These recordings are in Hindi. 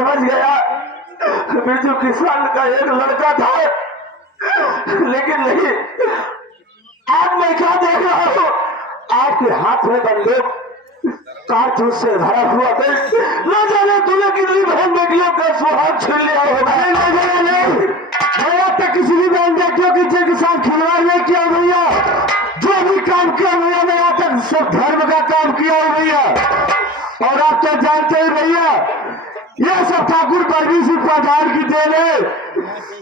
समझ गया बिरजू किसान का एक लड़का था, लेकिन नहीं, आज मैं क्या देख रहा हूँ, आपके हाथ में बंदूक कारतूस से भरा हुआ था। न जाने तूने कितनी बहन बेटियों का सुहाग छीन लिया होगा। नहीं, मैं अब तक किसी भी बहन बेटियों के साथ खिलवाड़ नहीं किया भैया। जो भी काम किया भैया, मैं आज तक सब धर्म का काम किया है भैया। और आप तो जानते हैं भैया, यह सब ठाकुर परवीर सिंह पठान की देन है,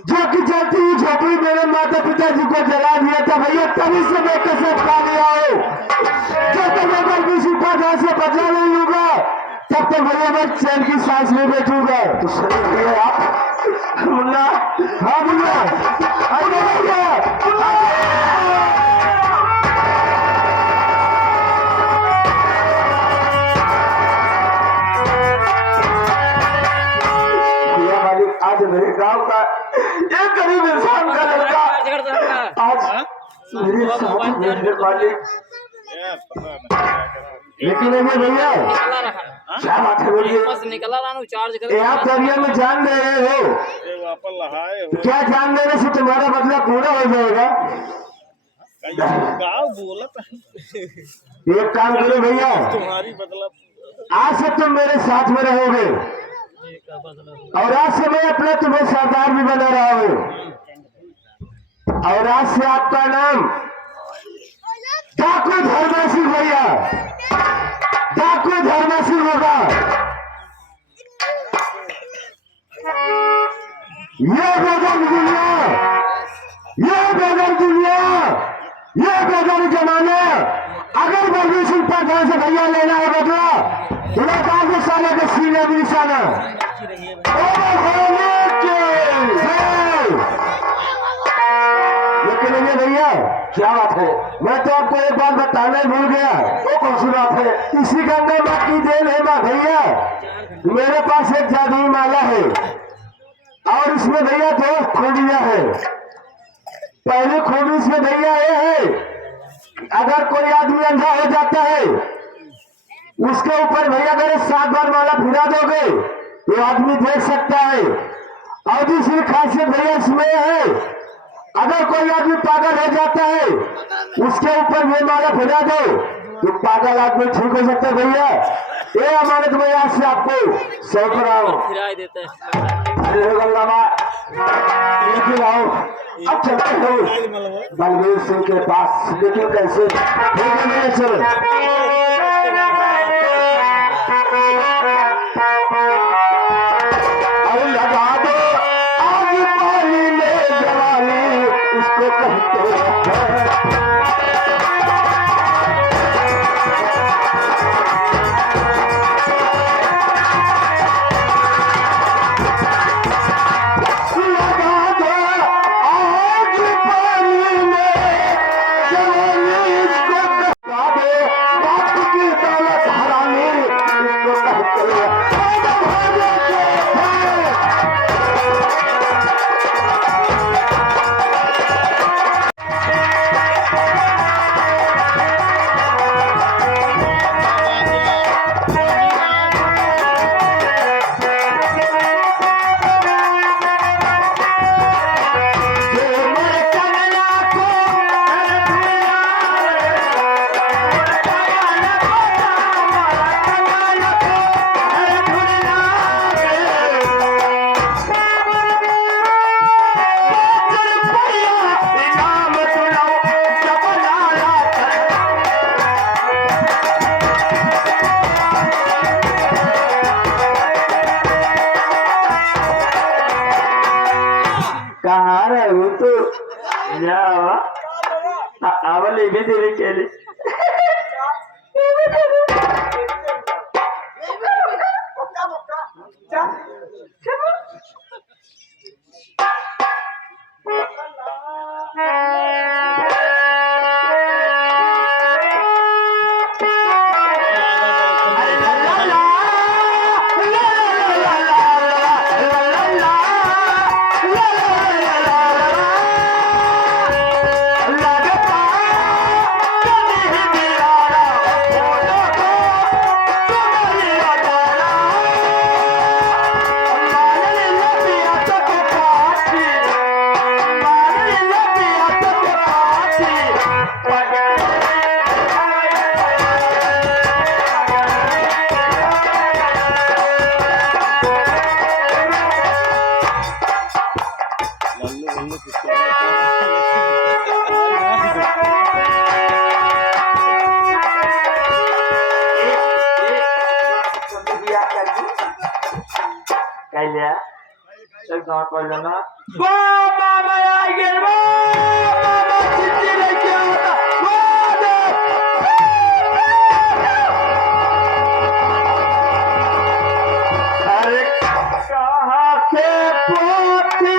जो कि जलती हुई झोपड़ी मेरे माता पिता जी को जला दिया था भैया। तभी से मैं कसम खा लिया हूँ, जब तक मैं परवीर सिंह पठान से बचा नहीं लूंगा तब तक भैया मैं चैन की सांस नहीं बैठूंगा। तो सुनिए आप मुन्ना, हाँ मुन्ना, अरे भैया आज मेरे गांव का एक गरीब इंसान का लड़का आज मेरे साथ मेरे मालिक। लेकिन भैया क्या बात है बोलिए, आप दरिया में जान दे रहे हो, तो क्या जान देने से तुम्हारा बदला पूरा हो जाएगा? एक काम करो भैया, आज से तुम मेरे साथ में रहोगे और आज से मैं अपना तुम्हें सरदार भी बना रहा हूँ। और आज से आपका नाम डाकू धर्मा सिंह भैया, डाकू धर्मा सिंह होगा। ये बेगम दुनिया, ये बेगम दुनिया, ये बेगम जमाना, अगर परवीर सिंह पठान से भैया लेना है बदला, तुम्हें काफी सालों के सीने भी निशाना। लेकिन ये भैया क्या बात है, मैं तो आपको एक बात बताना ही भूल गया। वो कौन सी बात है? इसी का अंदर बात की देन है माँ भैया, मेरे पास एक जादुई माला है और इसमें भैया दो खूबियां है। पहली खूबी इसमें भैया ये है, अगर कोई आदमी अंधा हो जाता है, उसके ऊपर भैया अगर 7 बार माला फिरा दोगे तो आदमी देख सकता है। और दूसरी खासियत भैया इसमें है, अगर कोई आदमी पागल हो जाता है, उसके ऊपर ये माला फिरा दो तो पागल आदमी ठीक हो सकता है भैया। ये अमानत मैं आज से आपको सौंप रहा हूँ। लेकिन आओ अब चलते हो बलबीर सिंह के पास, लेकिन कैसे चलो लगा दो आग पानी में जवानी, इसको कहते हैं। कहाँ रहू तू आवले भी देवी केली Kaya, gawa ko lang na. Mama, I get Mama, चिट्ठी लेके आता अरे कहाँ से पोती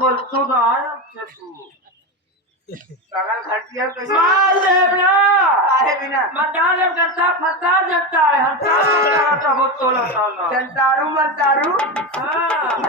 बोलतो ना तू सगळा खर्चिया कैसे माल देवना काहे बिना मदाले करता फता देता है हंता करता बहुत तोला साला चंतारू मंतारू हां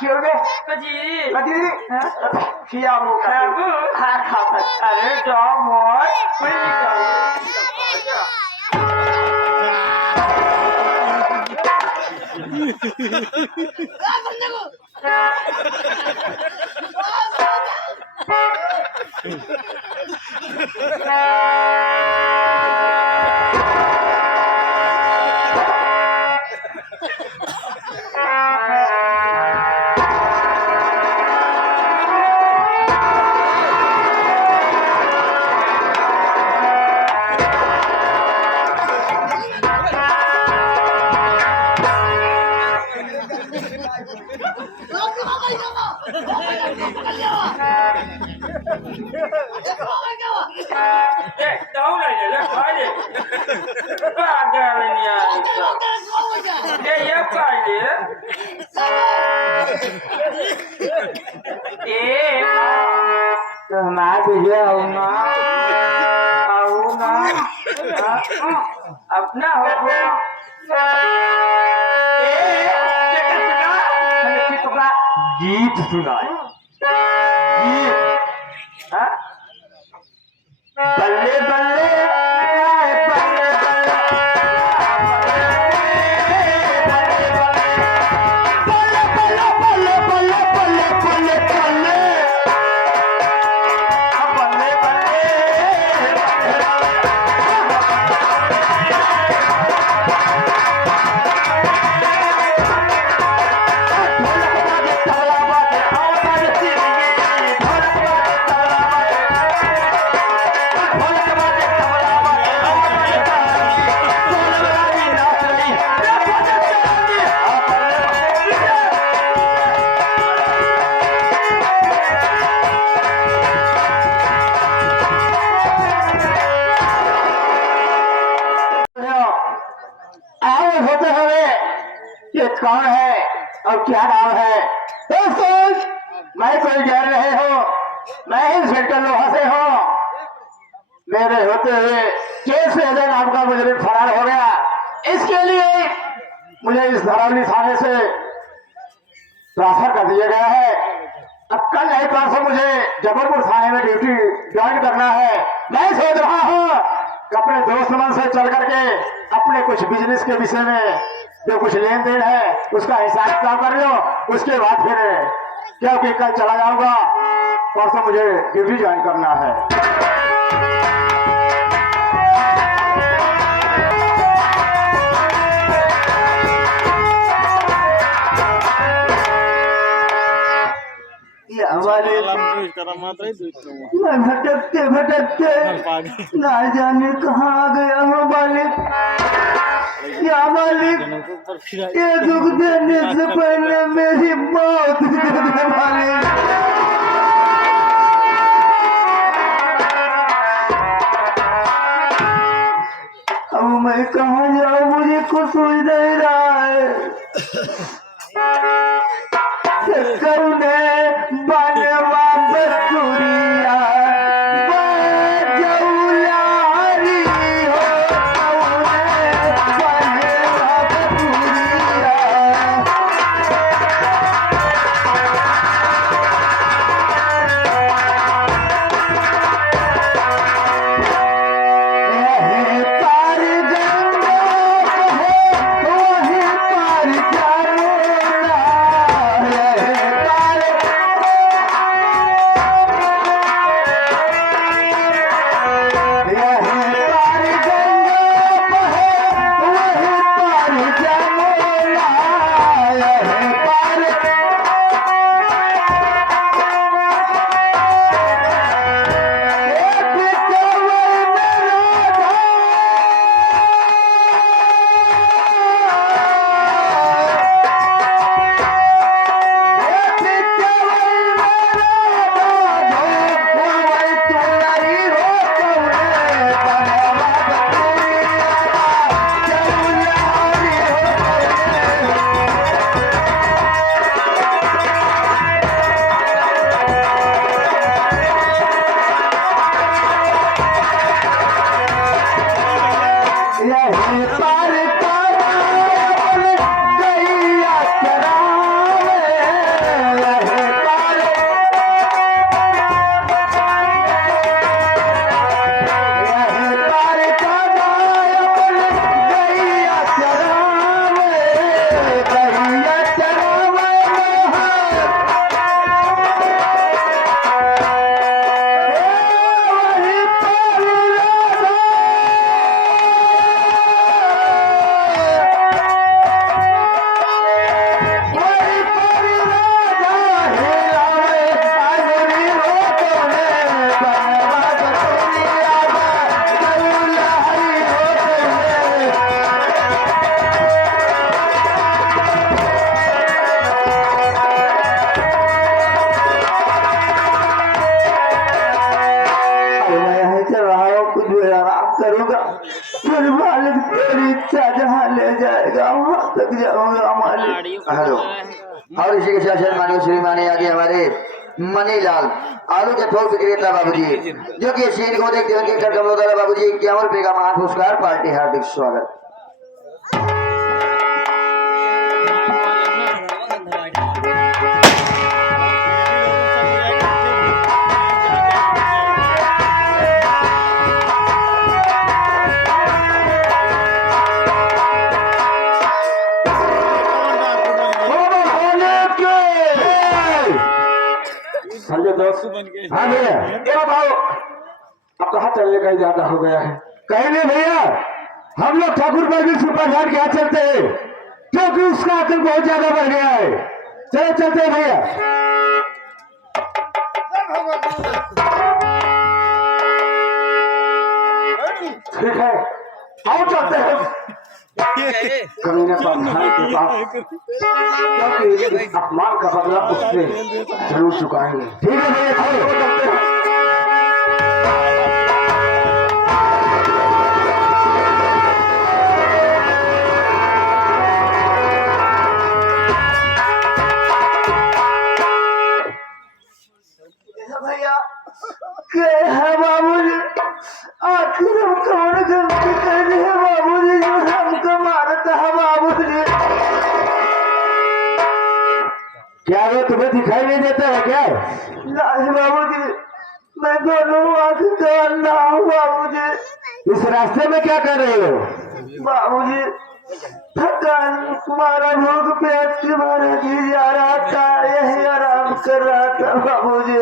चिड़े जी लगी खिया मुँह बाबू खा खा अरे जाओ मोर कोई निकाल Đâu này để lên khói đi. Ba ga lên nhà. Đây ya phải đi. má bây giờ ông nó अपना हो गीत सुनाए गीत हाँ? बल्ले बल्ले बल्ले होते हुए ये कौन है और क्या नाम है दोस्तों मैं कोई गैर रहे हो मैं इंस्पेक्टर लोहा से हूँ मेरे होते हुए केस अजय नाम का मुजरिम फरार हो गया इसके लिए मुझे इस धरौली थाने से ट्रांसफर कर दिया गया है अब कल नहीं परसों मुझे जबलपुर थाने में ड्यूटी ज्वाइन करना है मैं सोच रहा हूँ अपने दोस्त मन से चल करके अपने कुछ बिजनेस के विषय में जो कुछ लेन देन है उसका हिसाब किताब कर लो उसके बाद फिर क्योंकि कल चला जाऊंगा परसों मुझे ड्यूटी ज्वाइन करना है हमारे भटकते भटकते ना जाने कहाँ गया हो मालिक क्या मालिक ये दुख देने से पहले मेरी मौत कर दे मालिक अब मैं कहाँ जाऊँ मुझे कुछ सोच नहीं रहा है करुणे बनवा बसुरिया बजौलारी हो करुणे बनवा बसुरिया पार गंगा हो वही पार जाना पार गैया चरावे करूंगा, फिर मालिक तेरी इच्छा जहाँ ले जाएगा वहां तक जाऊंगा मालिक। हेलो। और इसी के साथ साथ मानियो श्रीमानी आगे हमारे मनीलाल आलू के थोक विक्रेता बाबूजी, जो कि सीन को देखते हुए कर कमलों द्वारा बाबूजी 51 रुपए का महान पुरस्कार पार्टी हार्दिक स्वागत। संजय दोस्त, हाँ भैया, ये बताओ अब कहाँ चलने का इरादा हो गया है? कहीं नहीं भैया, हम लोग ठाकुर बलबीर सुपरधार के यहाँ चलते हैं, क्योंकि उसका आतंक बहुत ज्यादा बढ़ गया है। चलो चलते हैं भैया। ठीक है, आओ चलते हैं। कमीने पर भाई के पास, क्योंकि अपमान का बदला उससे जरूर चुकाएंगे। ठीक है भैया, चलो चलते हैं। भैया क्या है बाबूजी, आखिर हम कौन गलती कर रहे हैं बाबूजी, जो हमको मारता है बाबूजी? क्या वो तुम्हें दिखाई नहीं देता है क्या? नहीं बाबूजी, मैं दोनों आंख का अंधा हूँ बाबूजी। इस रास्ते में क्या कर रहे हो? बाबूजी थकान मारा, भूख प्यास की मारा जी जा रहा था, यही आराम कर रहा था बाबूजी।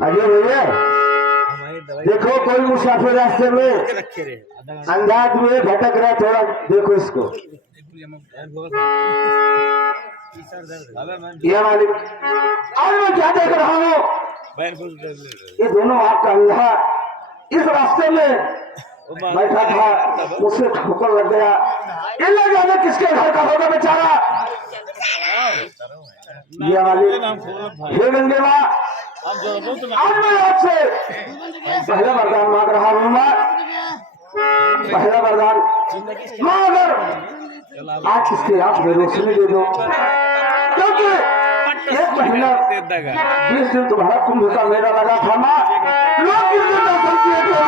अजय भैया देखो, कोई मुसाफिर रास्ते में अंदाज में भटक रहा, थोड़ा देखो इसको। ये मालिक, आज मैं क्या देख रहा हूँ? ये दोनों आँख का अंधा इस रास्ते में बैठा था, मुझसे ठोकर लग गया। ये लग जाने किसके घर का होगा बेचारा। ये मालिक, हे गंगे माँ, आज मैं आपसे पहला वरदान मांग रहा हूँ। मैं पहला वरदान मांगर आज इसके आप में रोशनी दे दो, क्योंकि एक महीना 20 दिन तुम्हारा कुंभ का मेला लगा था माँ, लोग इस दिन दर्शन किए थे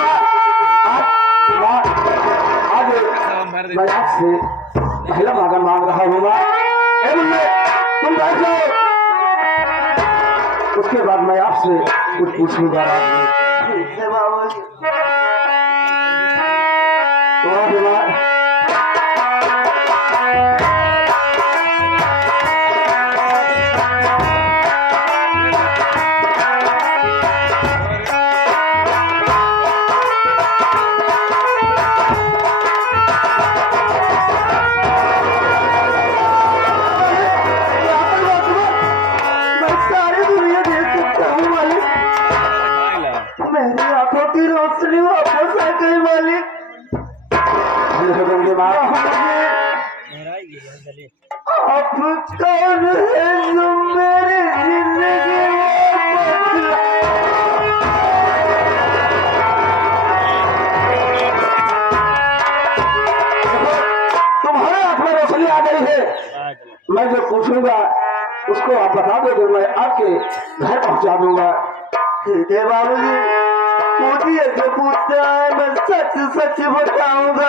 माँ। आज मैं आपसे पहला वरदान मांग रहा हूँ माँ, तुम बैठ जाओ, उसके बाद मैं आपसे कुछ पूछूंगा। ठीक है बाबू जी। रोशनी वापस आ गई मालिक। आप कौन है जो मेरी जिंदगी तुम्हारे हाथ में रोशनी आ गई है, मैं जो पूछूंगा उसको आप बता दो, मैं आपके घर पहुंचा दूंगा। ठीक है बाबूजी, पूछिए जो पूछता है मैं सच सच बताऊंगा।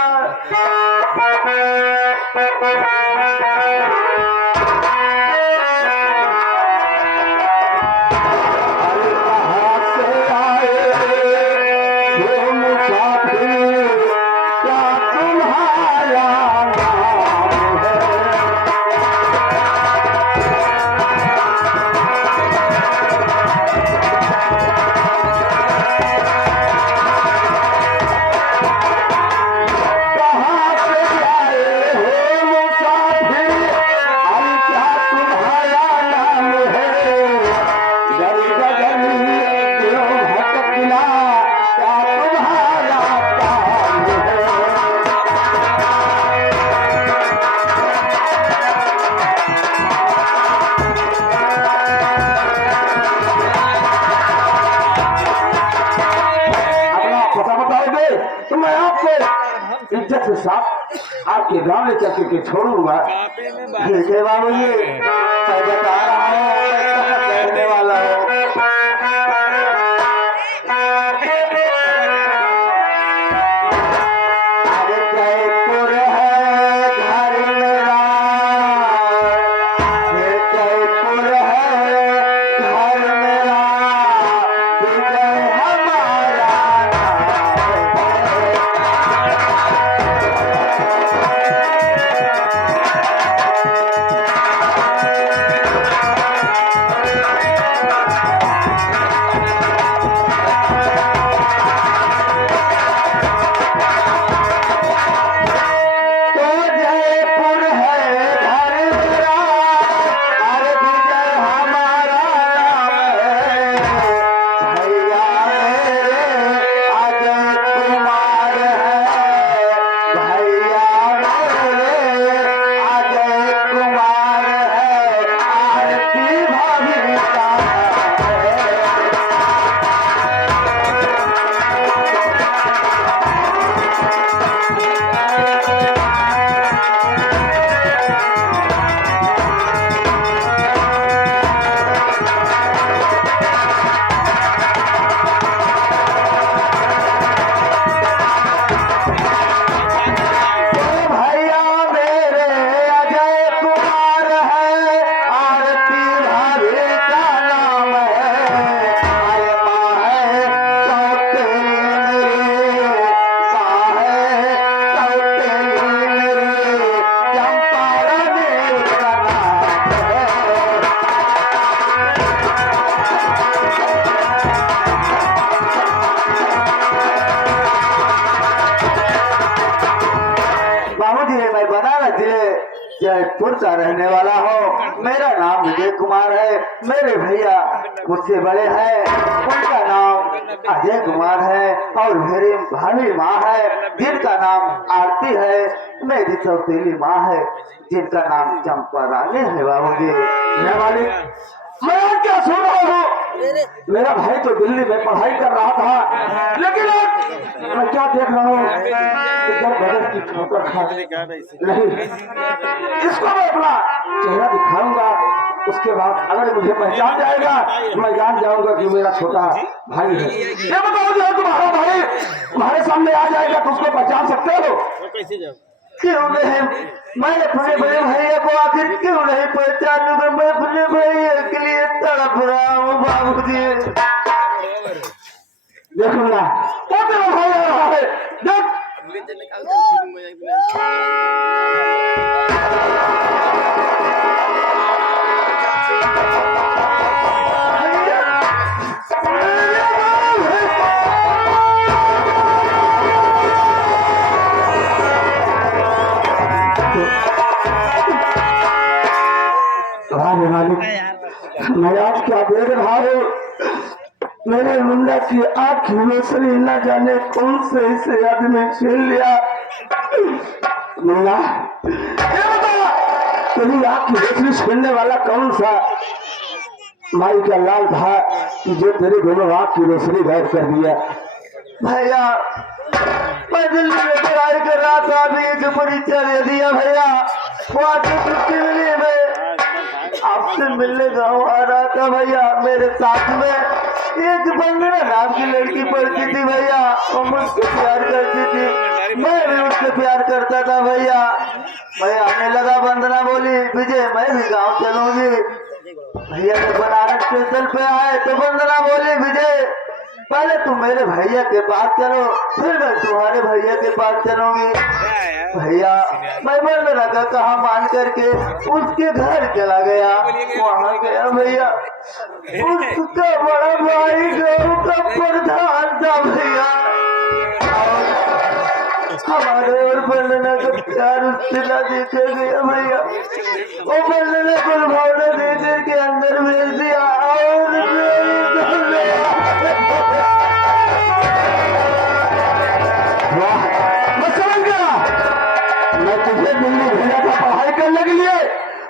इज्जत से साथ आपके गांव में चल के छोड़ूंगा। ठीक है बाबू जी, मैं बता रहा हूँ, मैं कहने वाला हूँ। अरे जयपुर है घर मेरा, ये जयपुर है घर मेरा, विजय हमारा जयपुर का रहने वाला हूँ। मेरा नाम विजय कुमार है। मेरे भैया मुझसे बड़े हैं, उनका नाम अजय कुमार है और मेरी भाभी माँ है जिनका नाम आरती है। मेरी सौतेली माँ है जिनका नाम चंपा रानी है। बाबू जी मैं क्या सुन रहा हूँ, मेरा भाई तो दिल्ली में पढ़ाई कर रहा था, लेकिन मैं क्या देख रहा हूँ बदल की ठोकर खा नहीं। इसको मैं अपना चेहरा दिखाऊंगा, उसके बाद अगर मुझे पहचान जाएगा मैं जान जाऊंगा कि मेरा छोटा भाई है। ये बताओ जो तुम्हारा भाई तुम्हारे सामने आ जाएगा तो उसको पहचान सकते हो? क्यों नहीं? मैं अपने बड़े भैया को आखिर क्यों नहीं पहचानूंगा? मैं अपने भैया के लिए तड़प रहा हूँ बाबू जी। देखो ना वो तेरा भाई आ रहा है, देख। मैं आज क्या देख रहा हूँ, मेरे मुंडा की आंख रोशनी न जाने कौन से इसे आदमी छीन लिया। मुन्ना ये बता तेरी आंख की रोशनी छीनने वाला कौन सा माई का लाल था कि जो तेरे दोनों आंख की रोशनी गायब कर दिया? भैया मैं दिल्ली में पढ़ाई कर रहा था, अभी एक परीक्षा दे दिया भैया, वहाँ से छुट्टी मिली। मैं आपसे मिलने गाँव आ रहा था भैया, मेरे साथ में एक बंदना नाम की लड़की पढ़ती थी भैया, वो मुझसे प्यार करती थी, मैं भी उससे प्यार करता था भैया। मैं आने लगा, बंदना बोली विजय मैं भी गाँव चलूंगी। भैया जब बनारस स्टेशन पे आए तो बंदना बोली विजय पहले तुम मेरे भैया के पास चलो, फिर मैं तुम्हारे भैया के पास चलूंगी। भैया मैं बंदना का कहा मान करके उसके घर चला गया। वहाँ गया भैया, उसका बड़ा भाई गाँव का प्रधान था भैया, हमारे और बंदना का प्यार उससे ना देखा गया भैया। वो बंदना को भावना दे करके अंदर भेज दिया और मैं समझ गया, मैं तुझे दिल्ली भेजा था पढ़ाई करने के लिए,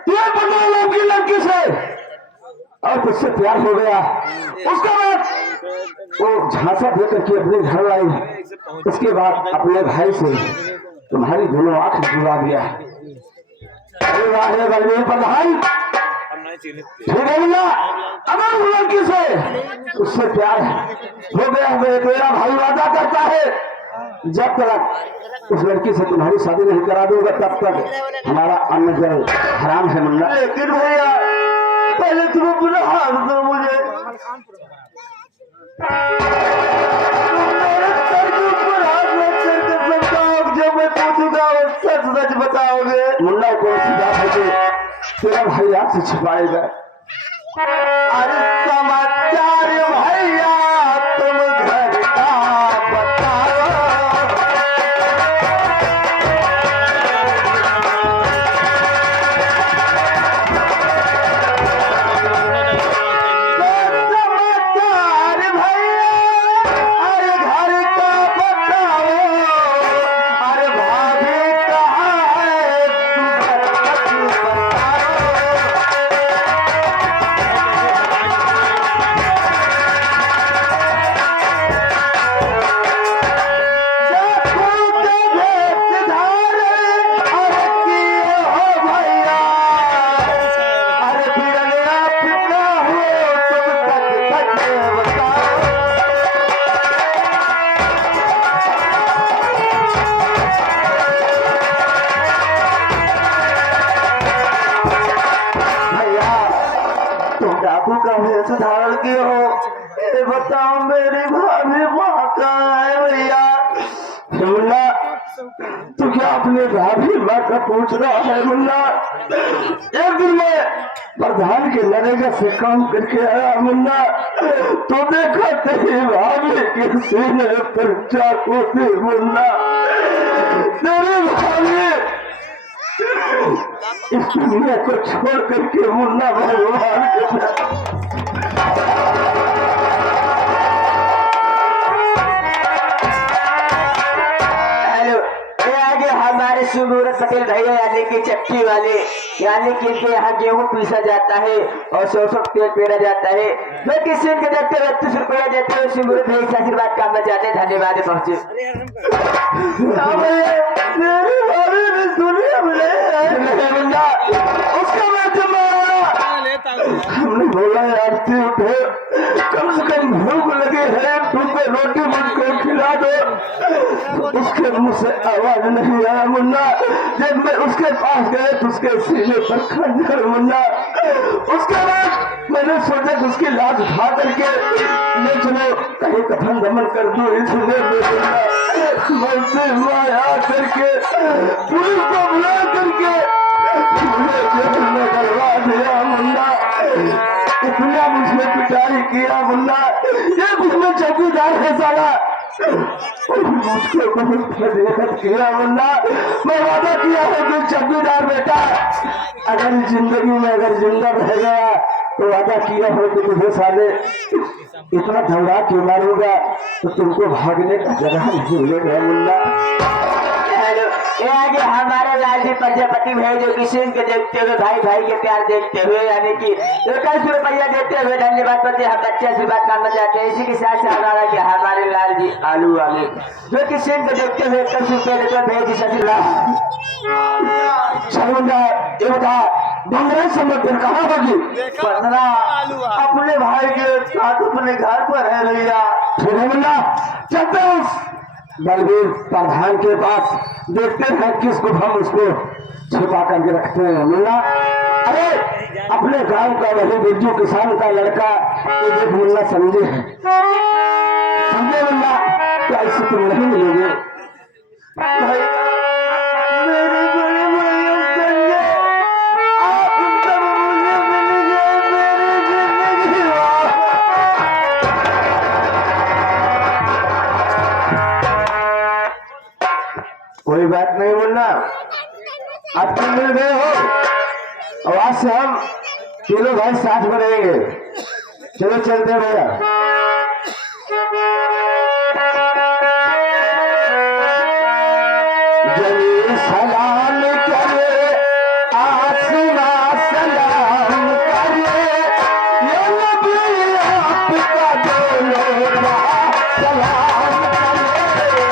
तुझे 15 लोग की लड़की से और तुझसे प्यार हो गया। उसके बाद वो झांसा देकर के अपने घर आई, उसके बाद अपने भाई से तुम्हारी दोनों आंख जुड़ा दिया है। अरे वाह रे बलवीर प्रधान, ठीक है मुन्ना, अगर उस लड़की से उससे प्यार हो गया है, तेरा भाई वादा करता है जब तक उस लड़की से तुम्हारी शादी नहीं करा दूंगा तब तक हमारा अन्न जल हराम है मुन्ना। लेकिन भैया पहले तुम अपना हाथ दो मुझे, जब मैं पूछूंगा वो सच सच बताओगे। मुन्ना कौन सी बात है कि तेरा भाई आपसे छिपाएगा? अरे समाचार भैया तुम घर का बताओ, समाचार भैया अरे घर का बताओ, अरे भाभी कहाँ है तू घर का बताओ। धारण की हो, ये बताओ मेरी भाभी वहाँ कहाँ है भैया? मुन्ना तू क्या अपने भाभी माँ का पूछ रहा है? मुन्ना एक दिन मैं प्रधान के नरेगा से काम करके आया मुन्ना, तो देखा तेरी भाभी के सीने पर चाकू थी मुन्ना। तेरी भाभी इस दुनिया को छोड़ करके मुन्ना भगवान के हमारे सुमूरत पटेल भैया यानी कि चक्की वाले, यानी कि इनके यहाँ गेहूँ पीसा जाता है और सरसों तेल पेरा जाता है। मैं किसी के देखते 32 रुपया देते हुए सुमूरत भैया से आशीर्वाद काम चाहते हैं। धन्यवाद पहुँचे। उसका हमने बोला यार उठे, कम से कम भूख लगे है, तुमको रोटी मुझको खिला दो। उसके मुंह से आवाज नहीं आया मुन्ना। जब मैं उसके पास गए तो उसके सीने पर खंजर मुन्ना। उसके बाद मैंने सोचा कि उसकी लाश उठा करके ले चलो कहीं कफन दमन कर दो, इसलिए मैं से माया करके पुलिस को बुला करके मुझे जेल में डलवा दिया मुन्ना। इतना मुझे पिटाई किया मुन्ना, ये मुझमें चौकीदार है साला, मुझको बहुत फजीहत किया मुन्ना। मैं वादा किया है कि चौकीदार बेटा अगर जिंदगी में अगर जिंदा रह गया तो वादा किया हो कि तुझे साले इतना दौड़ा के मारूंगा तो तुमको भागने का जगह नहीं मिलेगा मुन्ना। ये आगे हमारे लालजी प्रजापति भाई जो किसी के देखते हुए भाई भाई के प्यार देखते हुए यानी कि 21 रुपया देते हुए धन्यवाद करते हम बच्चे आशीर्वाद करना चाहते हैं। इसी के साथ से हमारा कि हमारे लालजी आलू वाले जो किसी को देखते हुए 21 रुपया देते हुए भेज समर्थन कहाँ होगी? 15 अपने भाई के साथ अपने घर पर है भैया। चलते बलवीर प्रधान के पास देखते हैं किसको हम उसको छिपा करके रखते हैं मुन्ना। अरे अपने गांव का वही बिरजू किसान का लड़का ये मुन्ना समझे मुन्ना, क्या इससे तुम नहीं मिलोगे? भाई मेरे बड़े भैया संजय, आप सब मुझे मिल गए मेरी जिंदगी। कोई बात नहीं मुन्ना, आप तुम मिल गए हो और आज से हम तीनों भाई साथ में रहेंगे। चलो चलते भैया। जय सलाम करे आसमा सलाम करे, ये नबी आपका दोनों सलाम करे।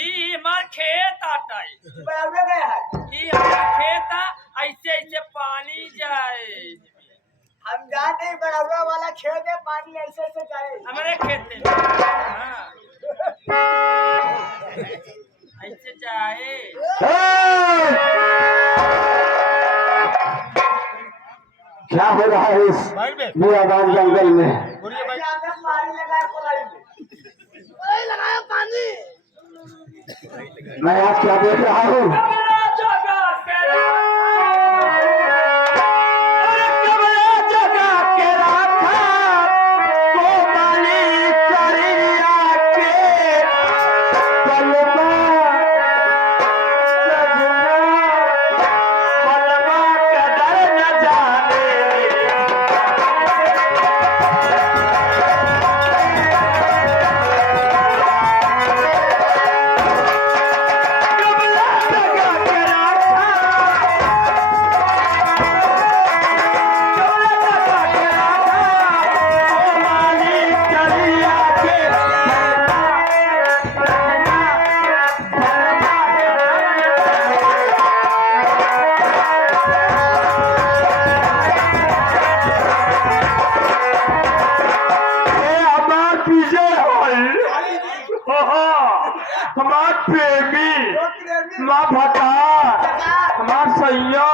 ई हमार खेत आटाई बराबर गया है ई हमार खेत आ ऐसे ऐसे पानी जाए हम जानते हैं बराबर वाला खेत में पानी ऐसे ऐसे जाए हमारे खेत में हाँ। ऐसे जाए ए! क्या हो रहा है इस बियाबान जंगल में? आपने पानी लगाया कोलाई में लगाया पानी मैं आज क्या देख रहा हूँ? कमरा जगा के अरे कमरा जगा के रखा, कोमली चढ़िया के कलमा सजना, कलमा कदर न जाने। कमरा जगा के रखा, कमरा जगा के रखा, कोमली चढ़िया के हमार पीछे हमार प्रेमी माँ भटा हमार सैया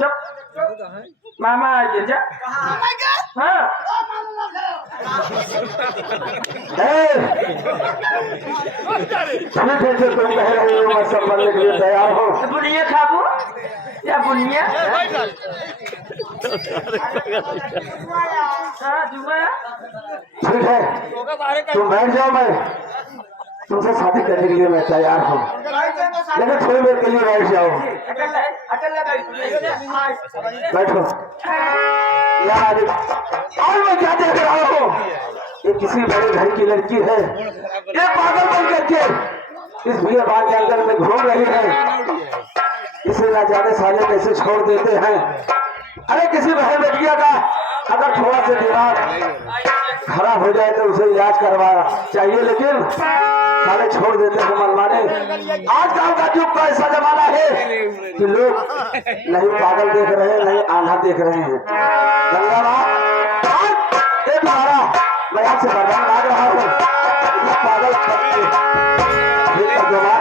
चुप मामा आ गया जा हाँ ठीक है जो तुम कह रहे हो मैं सब बनने के लिए तैयार हूँ बुनिया खाबू या बुनिया हाँ जुआ ठीक है तुम बैठ जाओ मैं तुमसे शादी करने के लिए मैं तैयार हूँ लेकिन थोड़ी देर के लिए बैठ जाओ बैठो यार और मैं क्या देख रहा हूँ ये किसी बड़े घर की लड़की है ये पागल बन करके इस भीड़भाड़ के अंदर में घूम रही है इसे ना जाने साले कैसे छोड़ देते हैं अरे किसी बहन बेटिया का अगर थोड़ा सा दिमाग खराब हो जाए तो उसे इलाज करवाना चाहिए लेकिन साले छोड़ देते हैं मनमाने आजकल का युग का ऐसा जमाना है कि लोग नहीं पागल देख रहे हैं नहीं आंधा देख रहे हैं गंगा माँ एक तुम्हारा मैं आपसे वरदान मांग रहा हूँ इस पागल करके ये कर दो माँ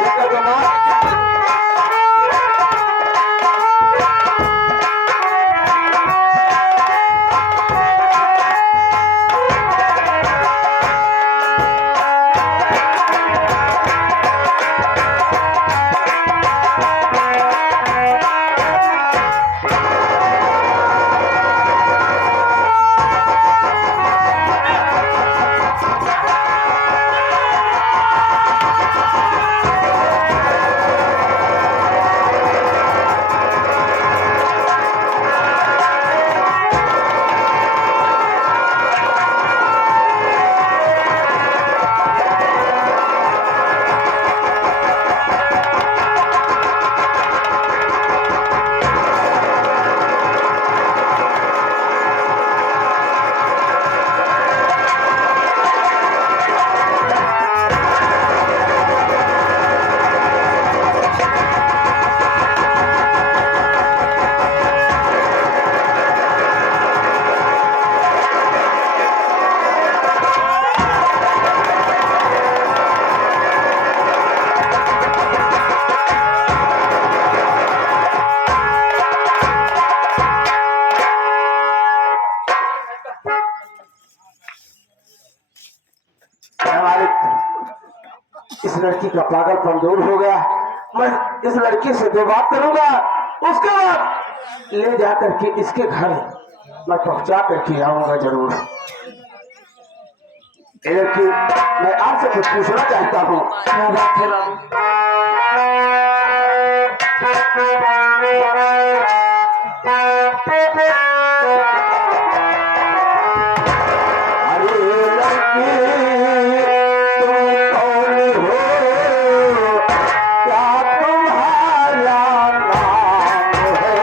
ये कर दो माँ इस लड़की का पागलपन दूर हो गया मैं इस लड़की से जो बात करूंगा उसके बाद ले जाकर के इसके घर मैं पहुंचा करके आऊंगा जरूर ये लड़की मैं आपसे कुछ पूछना चाहता हूँ क्या बात है अरे लड़की तुम कौन हो क्या तुम्हारा नाम है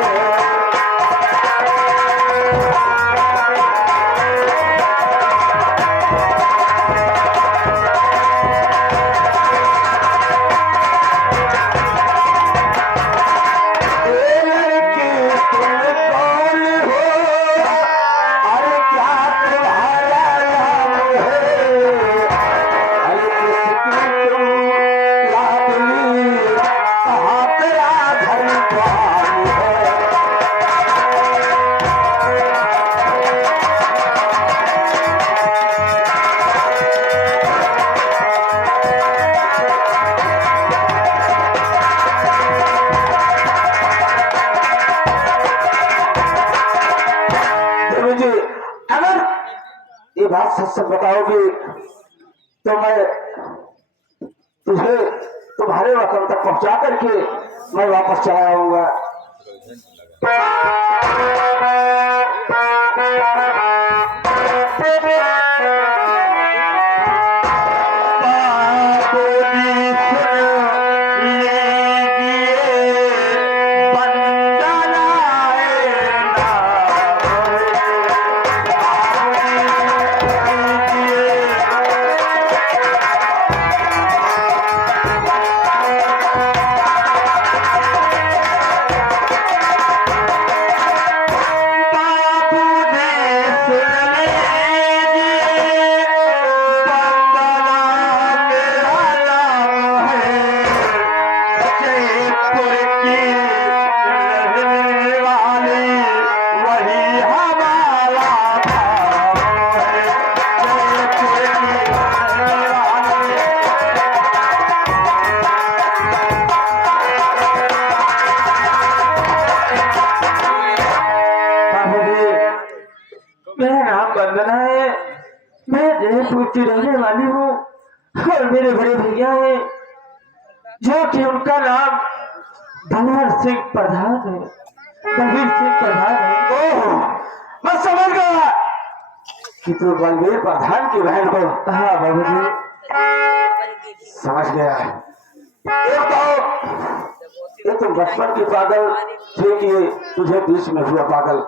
सच बताओगी तो मैं तुझे तुम्हारे वतन तक पहुंचा करके मैं वापस चला आऊंगा। वंदना है, मैं जयपुर की रहने वाली हूँ और मेरे बड़े भैया है जो कि उनका नाम बलवीर सिंह प्रधान है। बलवीर सिंह प्रधान है। ओह, मैं समझ गया कि तू बलवीर प्रधान की बहन हो। हाँ बाबू जी, समझ गया। ये बताओ, ये तुम बचपन की पागल थे कि तुझे बीच में हुआ पागल?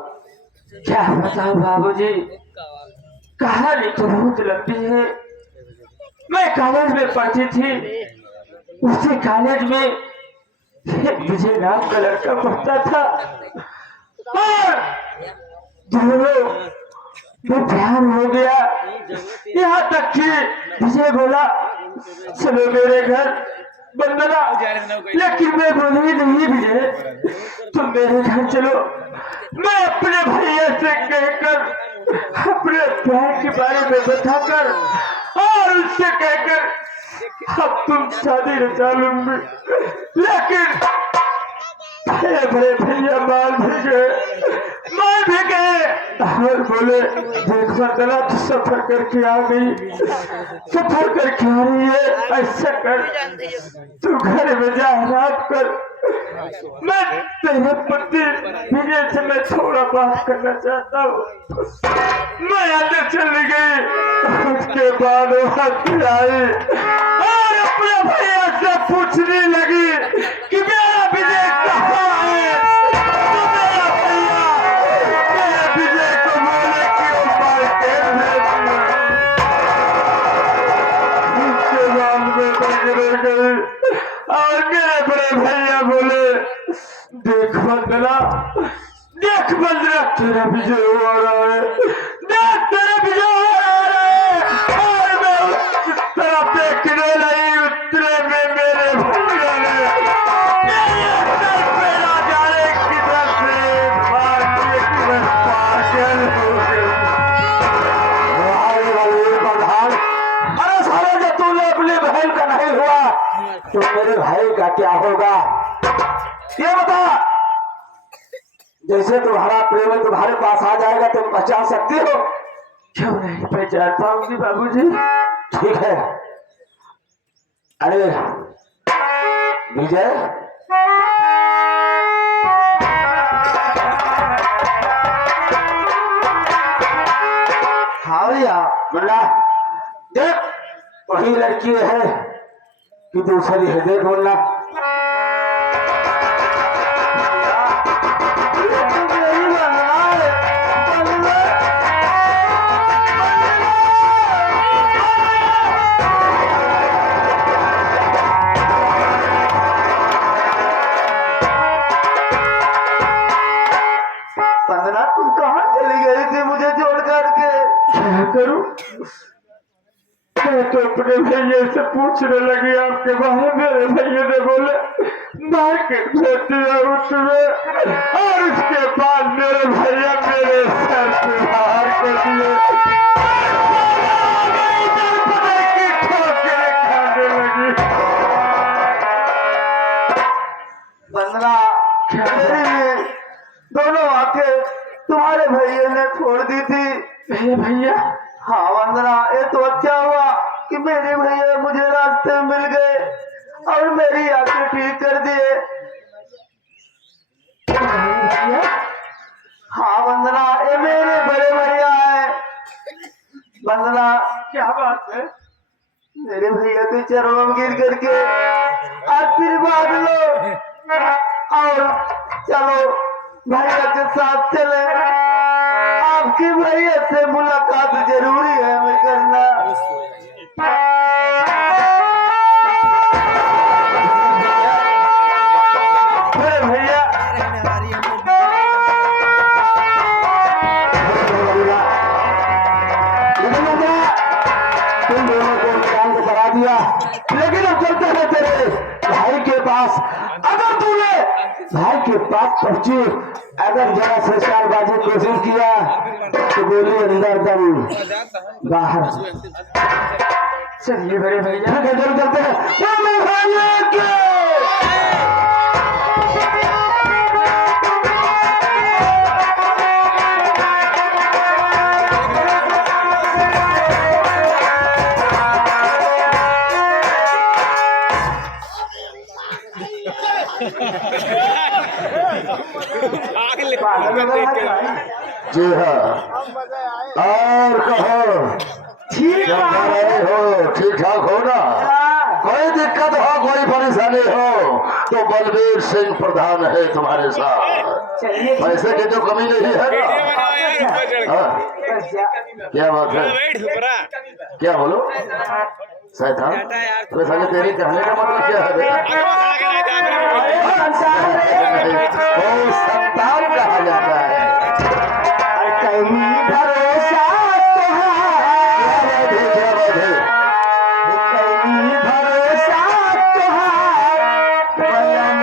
क्या बताओ बाबू जी, कहानी तो बहुत लंबी है। मैं कॉलेज में पढ़ती थी, उसी कॉलेज में एक विजय नाम का लड़का पढ़ता था और दोनों में प्यार हो गया। यहाँ तक कि विजय बोला चलो मेरे घर वंदना, लेकिन मैं बोली नहीं विजय तुम मेरे घर चलो। मैं अपने भैया से कहकर अपने प्यार के बारे में बताकर और उससे कहकर अब तुम शादी रचा लूंगी, लेकिन बड़े भैया मान भी गए और बोले देख वंदना तू सफर करके आ गई, सफर करके आ रही है, ऐसा कर तू घर में जा आराम कर। मैं तेरे पति विजय से मैं थोड़ा बात करना चाहता हूँ। मैं अंदर चली गई, उसके बाद वहां से आई और अपने भैया से पूछने लगी कि मेरा विजय कहाँ है। तो मेरा भैया मेरे विजय को बोले कि वो मार्केट में उसके बाद में गुजर गई और मेरे बड़े भैया बोले देख वंदना तेरा विजय हो रहा है, देख तेरा विजय हो रहा है। और मैं उस तरफ देखने लगी, उतने में मेरे भैया ने सर पे ना जाने किधर से मार के मैं पागल हो गया। प्रधान, अरे साले जब तूने अपनी बहन का नहीं हुआ तो मेरे भाई का क्या होगा ये बता। जैसे तुम्हारा प्रेम तुम्हारे पास आ जाएगा तुम पहचान सकती हो? क्यों नहीं पहचान पाऊंगी बाबूजी? ठीक है। अरे विजय, हाँ भैया बोला देख वही लड़की है कि दूसरी है, देख बोलना। तुम कहाँ चली गई थी मुझे छोड़ करके? क्या करूं, मैं तो अपने भैया से पूछने लगी आपके बारे। मेरे भैया ने बोले मार्केट भेजती है तुम्हें, और उसके बाद मेरे भैया मेरे सर पे बाहर कर दिए, खाने लगी। वंदना दोनों आंखें तुम्हारे भैया ने छोड़ दी थी। मेरे भैया? हाँ वंदना, कि मेरे भैया मुझे रास्ते में मिल गए और मेरी आंखें ठीक कर दिए। हाँ वंदना, ये मेरे बड़े भैया है। वंदना, क्या बात है? मेरे भैया के चरणों में गिर करके आशीर्वाद लो और चलो भैया के साथ चले। आपके भैया से मुलाकात जरूरी है हमें करना। मेरे भैया तुम दोनों को निकाल के करा दिया, लेकिन अब चलते हैं तेरे भाई के पास। अगर तूने भाई के पास पहुंची, अगर जरा से चालबाजी कोशिश किया तो गोली अंदर दम बाहर। चलिए मेरे भैया, जरूर चलते हैं। जी हाँ, और कहो ठीक हो, ठीक ठाक हो ना? कोई दिक्कत हो, कोई परेशानी हो तो बलबीर सिंह प्रधान है तुम्हारे साथ। पैसे की तो कमी नहीं है ना? हाँ? क्या बात है? क्या बोलो शैतान? तो साले तेरे कहने का मतलब क्या है? वो संतान कहा जाता है। कहीं भरोसा तुहार, कहीं भरोसा तुहार, बलम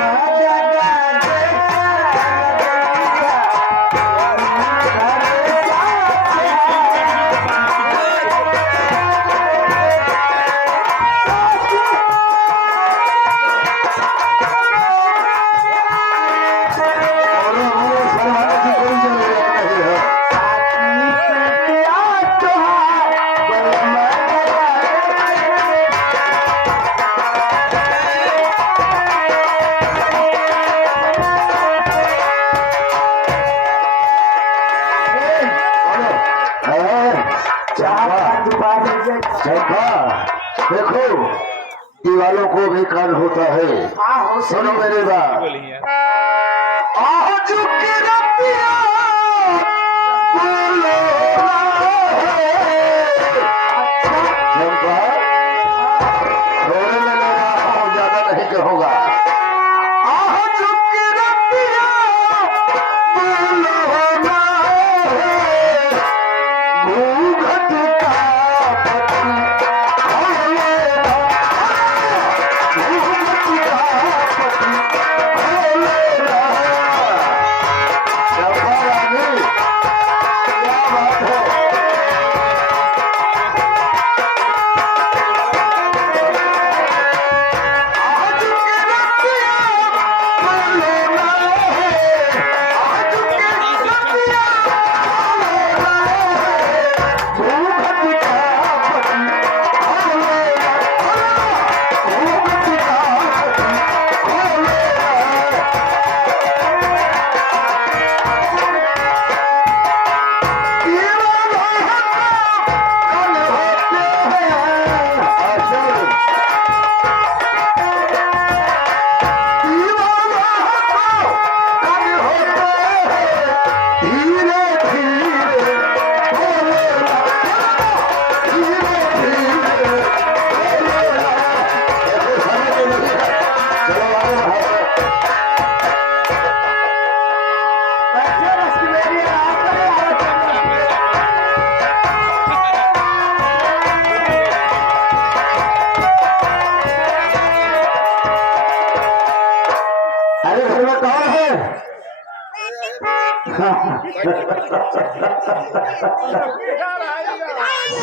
जगा देखो दीवालों को भी कान होता है। सुनो मेरे बात, आज की रतिया बोलो चंपा, थोड़े में लगा हूँ, ज्यादा नहीं कहूँगा। आज की रतिया बोलो घूंघट का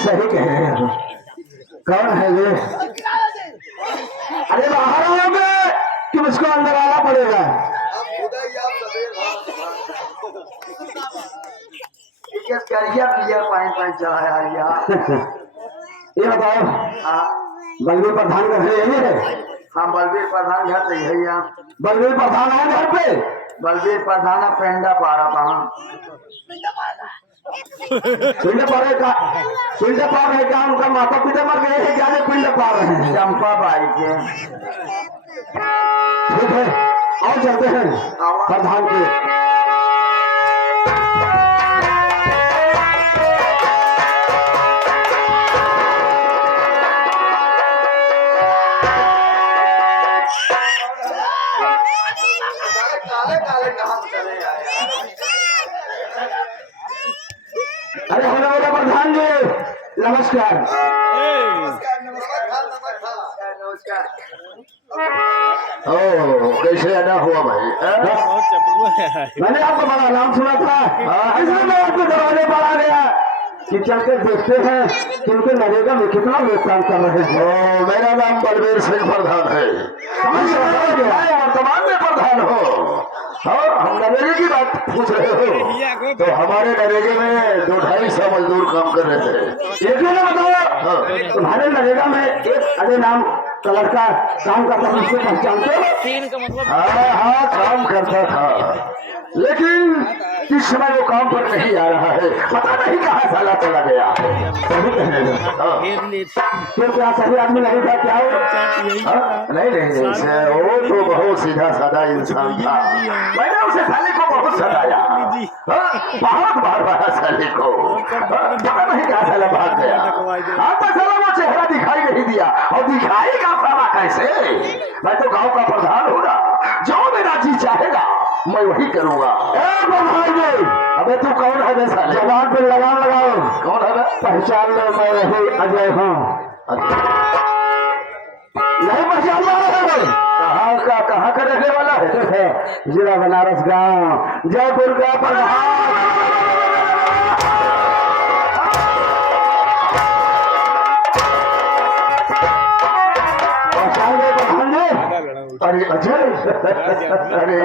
सही कह रहे हैं। कौन है ये? अरे बाहर आओगे कि मुझको अंदर आना पड़ेगा? करिया पिया पानी पानी चलाया यार। ये बताओ हाँ बलवीर प्रधान का घर यही है? हाँ बलवीर प्रधान घर पे है यहाँ। बलवीर प्रधान है घर पे? बलवीर प्रधान पेंडा पारा कहाँ पिंड पार है का? पिंड पार है क्या? उनका माता पिता मर गए हैं क्या जो पिंड पार रहे हैं? चंपा बाई के। ठीक है आओ चलते हैं प्रधान के। काले काले कहाँ चले आए? अरे होने वाला प्रधान जी नमस्कार। नमस्कार। ओ कैसे अदा हुआ भाई? मैंने आपको बड़ा नाम सुना था इसलिए मैं आपके दरवाजे पर आ गया कि चलकर देखते हैं कि उनके नरेगा में कितना लोग काम कर रहे हैं। मेरा नाम बलवीर सिंह प्रधान है। वर्तमान में प्रधान हो और हम नरेगे की बात पूछ रहे हो तो हमारे नरेगे में 2-250 मजदूर काम कर रहे थे। एक ना बताओ तुम्हारे नरेगा में एक अजय नाम का लड़का काम करता था उसको पहचानते हो? हाँ हाँ काम करता था लेकिन इस समय वो काम पर नहीं आ रहा है। पता नहीं कहाँ साला चला गया। सही कह रहे हो। हाँ। फिर क्या सही आदमी नहीं था क्या हो? हाँ? नहीं सर वो तो बहुत सीधा साधा इंसान था। मैंने उसे साले को बहुत सताया। हाँ? बहुत बार मारा साले को। हाँ? पता नहीं कहाँ साला भाग गया। हाँ तो साला वो चेहरा दिखाई नहीं दिया और दिखाई का साला कैसे? मैं तो गांव का प्रधान हूँ ना। जो मेरा जी चाहेगा मैं वही करूँगा। अबे तू कौन है बे साले? जवान पे लगाम लगाओ। कौन है बे? पहचान लो मैं वही अजय हूँ। नहीं पहचान पा रहे हो? कहाँ का रहने वाला है? जिला बनारस गांव जयपुर का प्रधान। पहचान गए प्रधान जी? अरे अजय अरे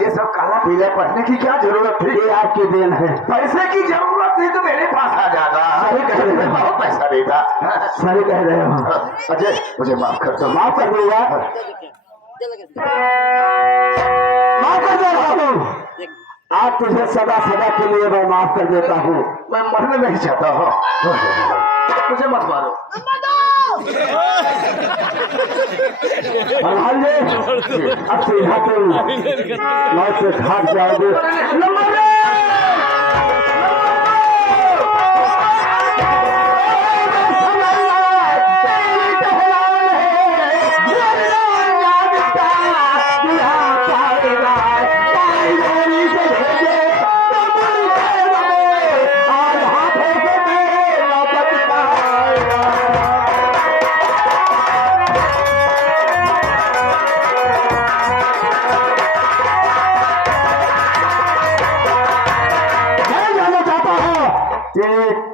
ये सब काला पीला पहनने की क्या जरूरत थी? ये आपकी देन है। पैसे की जरूरत थी तो मेरे पास आ जाता। सही कह रहे हो। बहुत पैसा देता। सही कह रहे हो। अजय मुझे माफ कर दो। माफ कर दूंगा। माफ कर दो बाबू। आप तुझे सदा सदा के लिए मैं माफ कर देता हूँ। मैं मरना नहीं चाहता हूँ। मुझे मत मारो। प्रधान जी अब सीधा तुम मौत से भाग जाओगे। नंबर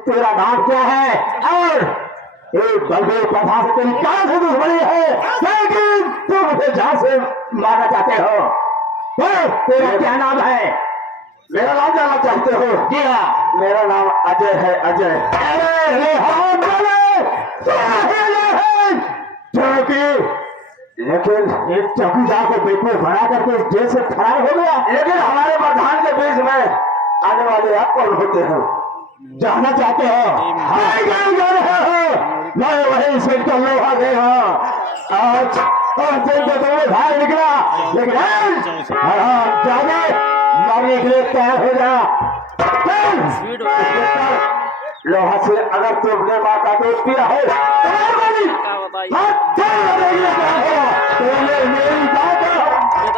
तेरा नाम क्या है और एक बलवीर प्रधान से तेरी कहां से दुश्मनी है लेकिन तुम मुझे जहां से मारना चाहते हो तो तेरा क्या नाम है? मेरा नाम जानना चाहते हो? जी हाँ मेरा नाम अजय है। अजय लेकिन एक चौकीदार को बेटे बना करके जेल से फरार हो गया। लेकिन हमारे प्रधान के बीच में आने वाले आप कौन होते हो? जाना चाहते हो? हाँ जा रहे हो। मैं वही सेक्टर लोहा गए हो आज और जेल के दो भाई निकला लेकिन जाने मरने के लिए तैयार हो जा। लोहा से अगर तुमने माँ का दूध पिया है तो मेरी बात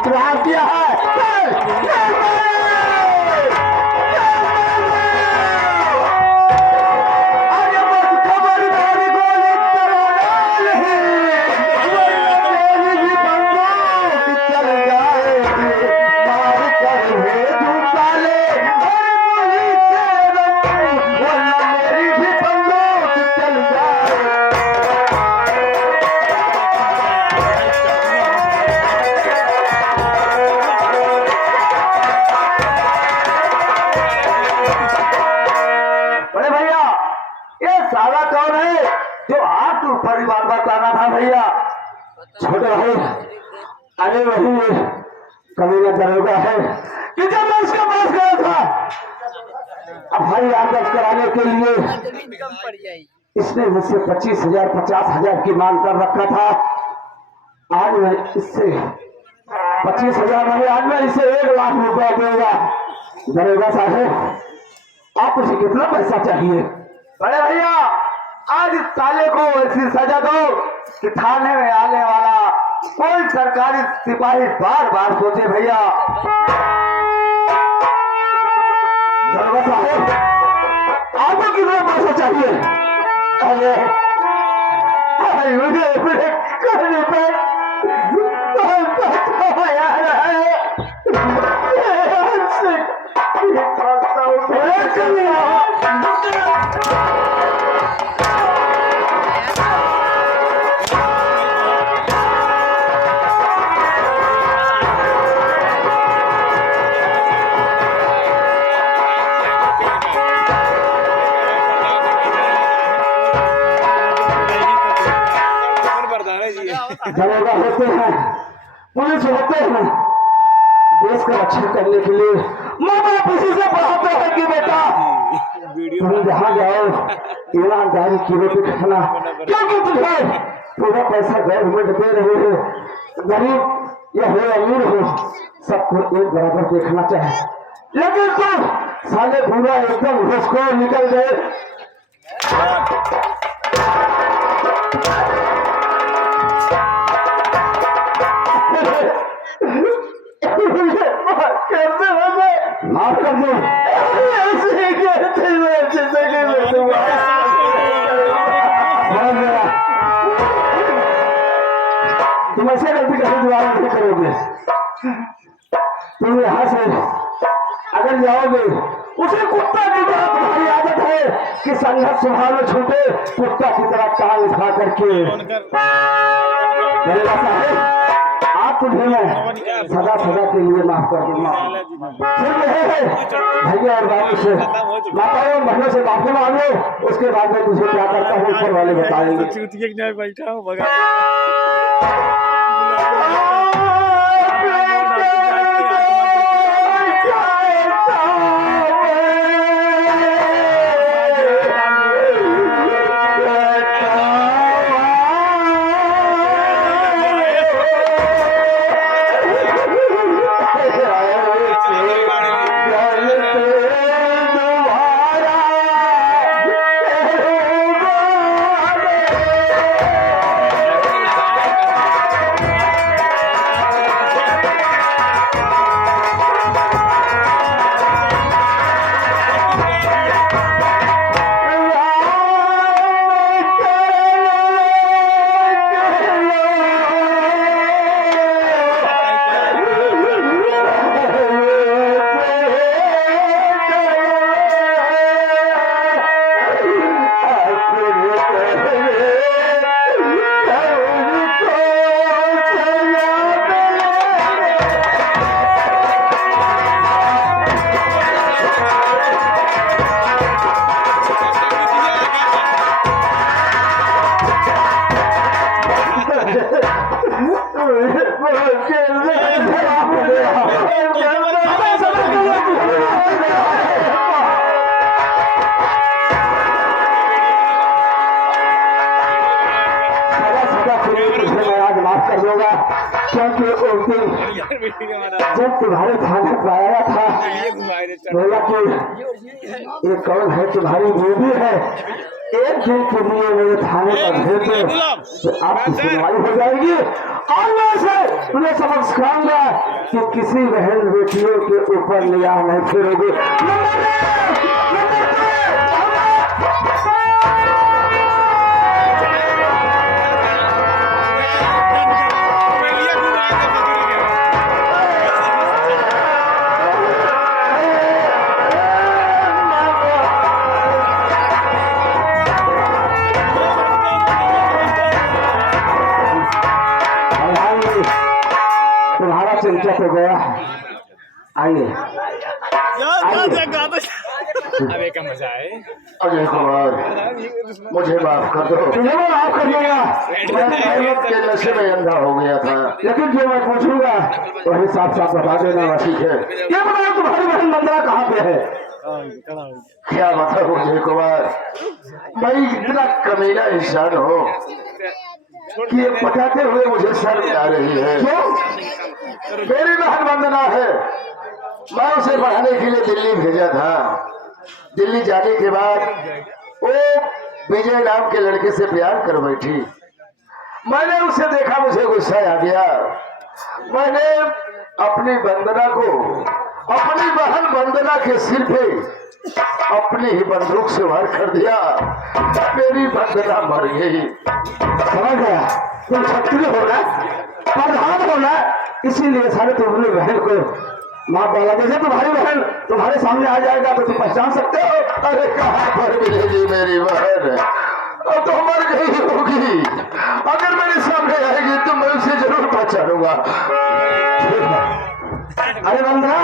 प्रयास किया है। ऊपर ही बात बताना था भैया। छोटे भाई अरे वही कमीना दरोगा है कि जब मैं उसके पास गया था अब भाई आदर्श कराने के लिए इसने मुझसे 25,000 50,000 की मांग कर रखा था। आज मैं इससे 25,000 नहीं, आज मैं इसे 1 लाख रुपए दूंगा। दरोगा साहब आप उसे कितना पैसा चाहिए? अरे भैया आज इस साले को ऐसी सजा दो कि थाने में आने वाला कोई सरकारी सिपाही बार बार सोचे। भैया दरोगा साहब आपको कितना पैसा चाहिए? अरे मुझे करने पे दरोगा होते हैं, पुलिस होते हैं, देश का रक्षा करने के लिए माँ बाप इसी से पढ़ाते हैं कि बेटा तुम जहाँ जाओ ईमानदारी की रोटी खाना, क्योंकि तुझे पूरा पैसा गवर्नमेंट दे रही है। गरीब या हो अमीर हो सबको एक बराबर देखना चाहिए, लेकिन तुम साले पूरा एकदम घुसखोर निकल गए। माफ कर दो, तुम ऐसे गलती कैसे दोबारा नहीं करोगे? तुम यहाँ से अगर जाओगे उसे कुत्ता की तरह तुम्हारी आदत है कि संघर्ष सुबह में छूटे कुत्ता की तरह कान उठा करके। आप तुझे मैं सदा सदा के लिए माफ कर दूंगा। सिर्फ यह है भैया और बाबू से माताओं बहनों से माफी मांगो, उसके बाद में तुझे क्या करता हूँ ऊपर वाले बताएंगे। बैठा हूँ बगा क्योंकि उस दिन जब तुम्हारे थाने पर आया था बोला कि ये कौन है? तुम्हारी बीवी है, एक दिन के लिए मेरे थाने पर भेजो तो आपकी सुनवाई हो जाएगी और मैं से तुम्हें सबक सिखाऊंगा कि किसी बहन बेटियों के ऊपर निगाह नहीं फेरोगे। तुम्हारा चिंता तो गया, आइए अब एक मजा है। अजय कुमार मुझे माफ कर दो। तुम्हें मैं माफ कर दूंगा। मैं दौलत के नशे में अंधा हो गया था, लेकिन जो मैं पूछूंगा वही साफ साफ बता देना ठीक है। ये बताओ तुम्हारी बहन बंदना कहाँ पे है? क्या मतलब अजय कुमार, मैं इतना कमीना इंसान हूँ कि ये बताते हुए मुझे शर्म आ रही है। क्यों? मेरी बहन वंदना है, मैं उसे पढ़ाने के लिए दिल्ली भेजा था। दिल्ली जाने के बाद वो विजय नाम के लड़के से प्यार कर बैठी। मैंने उसे देखा, मुझे गुस्सा आ गया। मैंने अपनी वंदना को, अपनी बहन वंदना के सिर पे अपनी ही बंदूक से वार कर दिया। मेरी वंदना मर गई। समझ गया, तुम क्षत्रिय हो ना, प्रधान हो ना, इसीलिए सारे तुम अपनी बहन को माफ डाला। जैसे तुम्हारी बहन तुम्हारे सामने आ जाएगा तो तुम पहचान सकते हो। अरे कहाँ पर मिलेगी मेरी बहन? अब तो मर गई होगी। अगर मेरे सामने आएगी तो मैं उसे जरूर पहचानूंगा। अरे वंदना,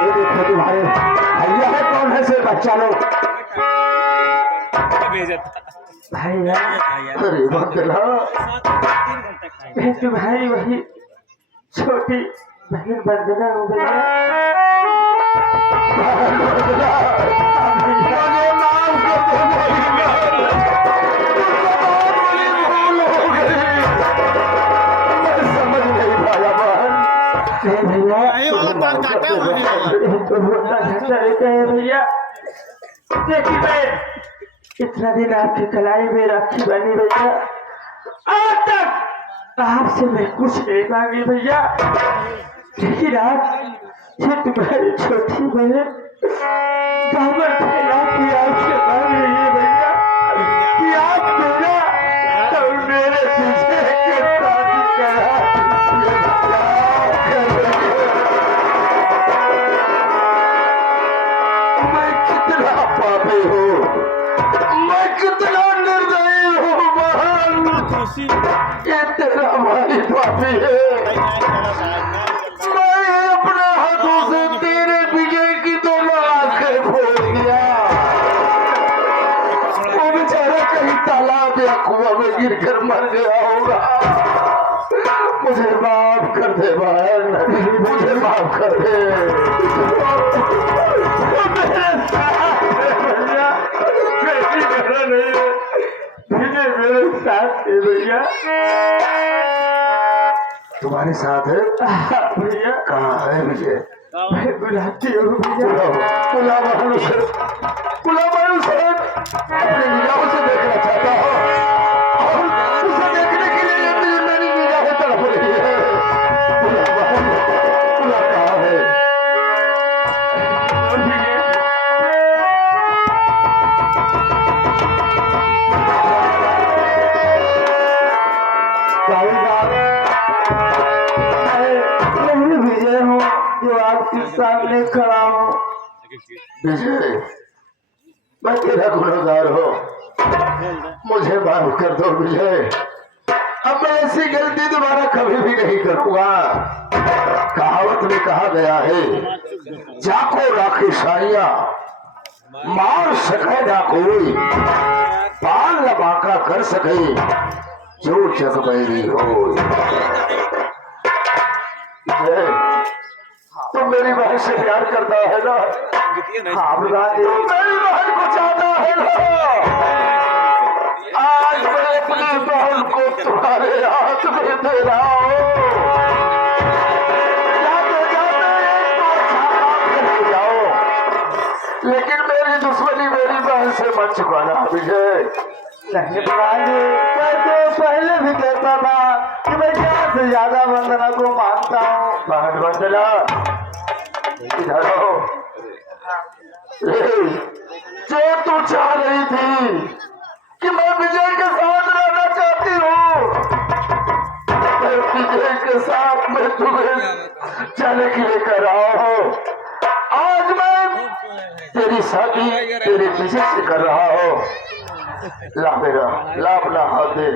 ये देखो तुम्हारे भैया है, कौन है से बच्चा लोग? भैया, अरे वंदना, तुम्हारी वही छोटी बहन वंदना हो गई है। मुझे माफ कर दो मेरी बहन। मैं समझ नहीं पाया बहन। भैया भैया देखिए, इतना दिन आपकी कलाई में राखी बनी भैया, आज तक आपसे मैं कुछ नहीं मांगी भैया। लेकिन आज ये तुम्हारी छोटी बहन दामन फैला के आपसे मांग रही है भैया कि आप मेरा और मेरे पीछे के शादी करा मैं कितना पापी हूँ, मैं कितना निर्दयी हूँ बहन। ये तेरा भाई पापी है। मैं अपने हाथों से तेरे विजय की दोनों आंखें फोड़ दिया। वो बेचारा कहीं तालाब या कुआं में गिर कर मर गया होगा। मुझे माफ कर दे बहन, मुझे माफ कर दे। मेरे साथ है भैया। तुम्हारे साथ है भैया कहाँ है विजय? मैं बुलाती हूँ भैया। बुला बहन उसे, बुला बहन उसे। अपनी निगाहों से देखना चाहता हूँ और उसे देखने के लिए मेरी निगाहें तड़प रही है। बुला बहन, बुला कहाँ है? मैं विजय हूँ जो आपके सामने खड़ा हूँ। विजय, मैं तेरा गुनहगार हूँ, मुझे माफ कर दो विजय। अब मैं ऐसी गलती दोबारा कभी भी नहीं करूंगा। कहावत में कहा गया है, जाको राखी साइया मार सके ना कोई, पाल न बाका कर सके जो जग बैरी हो। तुम मेरी बहन से प्यार करता है ना? हाँ प्रधान जी, तुम मेरी बहन को चाहता है ना? आज मैं अपनी बहन को तुम्हारे हाथ में दे रहा हूँ। जाते जाते एक तो अच्छा काम करके जाओ, लेकिन मेरी दुश्मनी मेरी बहन से मत छुपाना विजय। नहीं प्रधान जी, मैं तो पहले भी कहता था कि मैं ज्यादा से ज्यादा वंदना को मानता हूँ। बहन वंदना, इधर आओ। जो तू चाह रही थी कि मैं विजय के साथ रहना चाहती हूँ, मैं विजय के साथ मैं तुम्हें जाने के लिए कर रहा हूँ। आज मैं तेरी शादी तेरे पीछे से कर रहा हूँ। ला मेरा, ला अपना हाथ दे।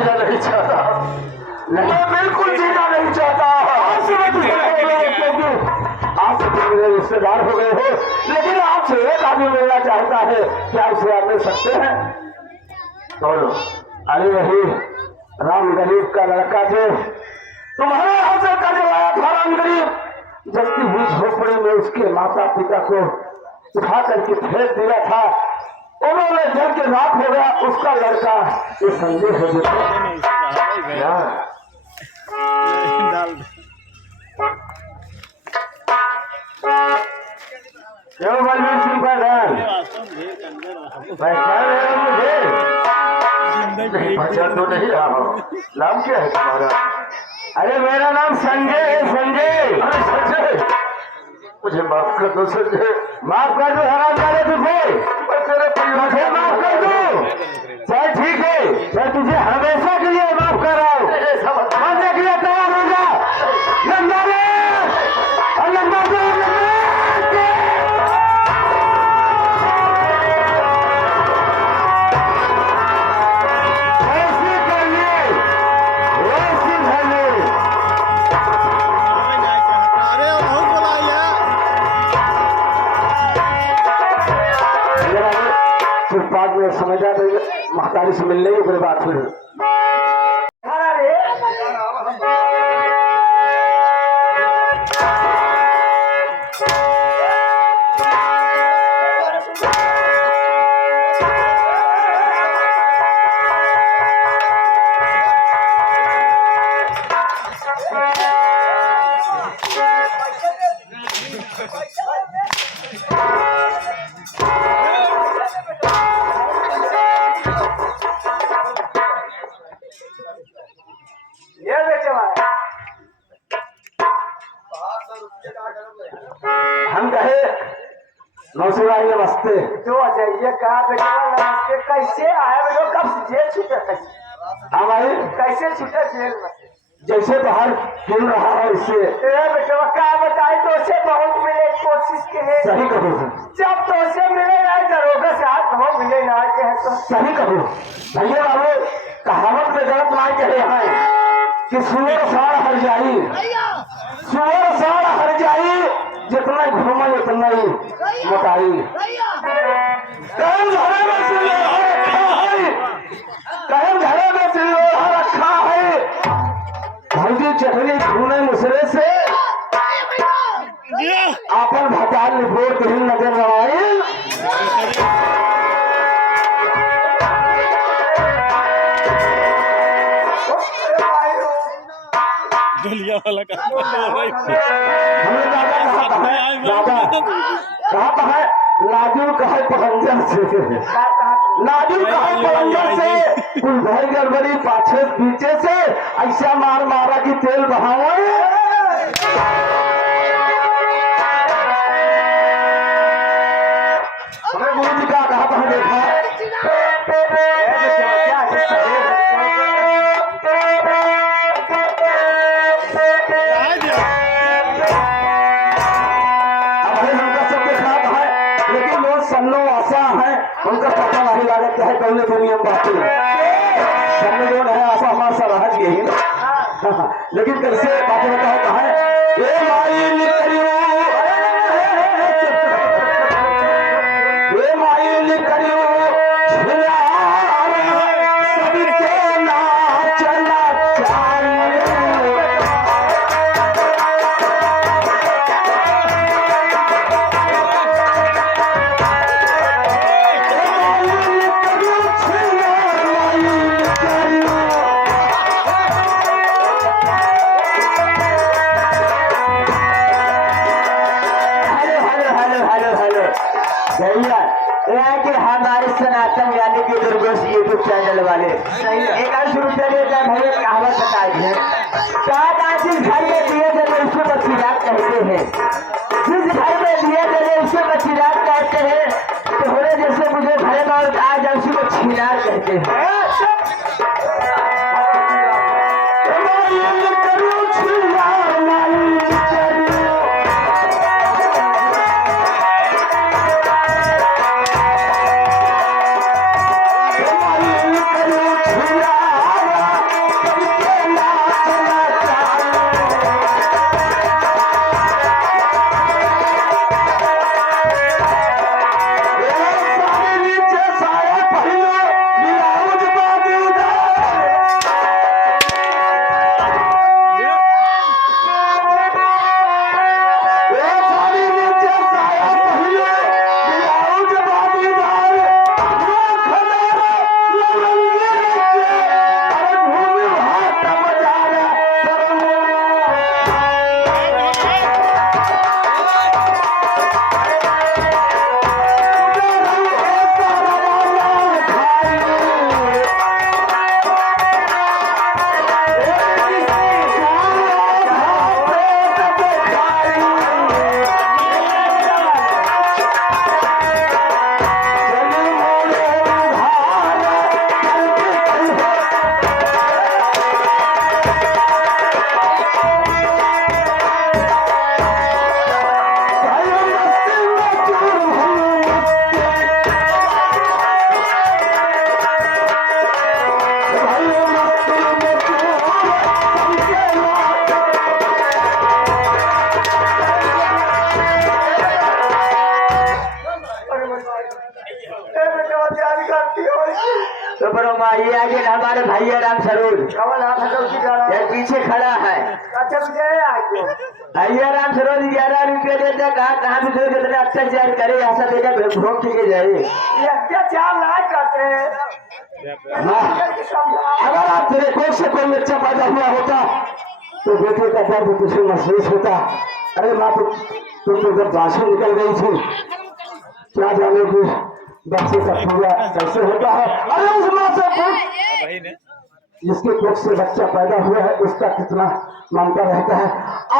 जीना नहीं चाहता, मैं बिल्कुल जीना नहीं चाहता। आप मेरे रिश्तेदार हो गए हो, लेकिन आपसे एक आदमी मिलना चाहता है, क्या उसे आप मिल सकते हैं? बोलो। अरे वही राम गरीब का लड़का जो तुम्हारे हासिल करने वाला था, राम गरीब जलती हुई झोपड़ी में उसके माता पिता को उठा करके फेंक दिया था, उन्होंने जल के राख हो गया उसका लड़का। ये संदेह है क्या? क्यों बलवीर सिंह प्रधान पहचान रहे हो मुझे? नहीं पहचान तो नहीं रहा हूँ। नाम क्या है तुम्हारा? अरे मेरा नाम संजय है, संजय। अरे संजय, मुझे माफ कर दो संजय। माफ कर दो हराम जाने तुझे, मुझे माफ कर दो। चल ठीक है, मैं तुझे हमेशा के लिए माफ कर रहा हूँ। मरने के लिए तैयार हो जा। लंबा ले, लंबा दे, बाद में समझा तो महतारी से मिलने की बात हुई। हम कहे नौसिवाई नमस्ते। जो जाइए कहा बेटा नमस्ते, कैसे आया बेटा? कब जेल छूटे? कैसे हमारे कैसे छूटे जेल में? जैसे बाहर खेल रहा है इससे बेटा क्या बताए? तो उसे बहुत मिले कोशिश की है। सही कहो, जब तो उसे मिले ना दरोगा से हाथ बहुत मिले ना है तो सही कहो भैया बाबू। कहावत में गलत ना कहे हैं कि सुअर साड़ हर जाई, सुअर साड़ हर जाई, जितना घूमा उतना ही मोटाई। कहीं घरे में सिलोहा रखा है, कहीं घरे में सिलोहा रखा है, भौजी चटनी छूने मुसरे से आपन भटाल निपोर कहीं नजर रवाई। दुलिया वाला का हमें दादा कहा है लाजू कहा पहंजर से, लाजू कहा पहंजर से कुल भाई गड़बड़ी पाछे पीछे से ऐसा मार मारा कि तेल बहावे। हमें गुरु जी का कहा देखा उनका पता नहीं लगा है कौन दुनिया में बाकी हमने जो है आशा हमारा सा रह गई ना। लेकिन कैसे बातें बताओ कहा है ए माई निकलियो, ए माई निकलियो सबके नाच कि हमारे सनातन यानी कि दुर्गोश यूट्यूब चैनल वाले एक शुरू करिए भैया कहावत बताई है। सात आदमी घर में दिए जले उसको बचीरात कहते हैं, जिस घर में दिए जले उसको बचीरात कहते हैं, तो होने जैसे मुझे भरे मौत आ जाए उसी को छीनार कहते हैं। बेटा जान करती हो तो बड़ो माई आगे हमारे भैया राम सरोज कमल हाथ हटो की जा रहा ये पीछे खड़ा है। अच्छा मुझे आगे भैया राम सरोज 11 रुपये देते कहाँ भी कितने अत्याचार करे ऐसा देगा भोग के जाए। ये अत्याचार ना करते अगर आप तेरे कोख से कोई बच्चा पैदा हुआ होता तो बेटे का दर्द तुझे महसूस होता। अरे माँ तुम तो जब बाशा निकल गई थी क्या जाने कि बच्चे का पूरा कैसे होता है। अरे उस माँ से पूछ जिसके कोख से बच्चा पैदा हुआ है उसका कितना मानता रहता है।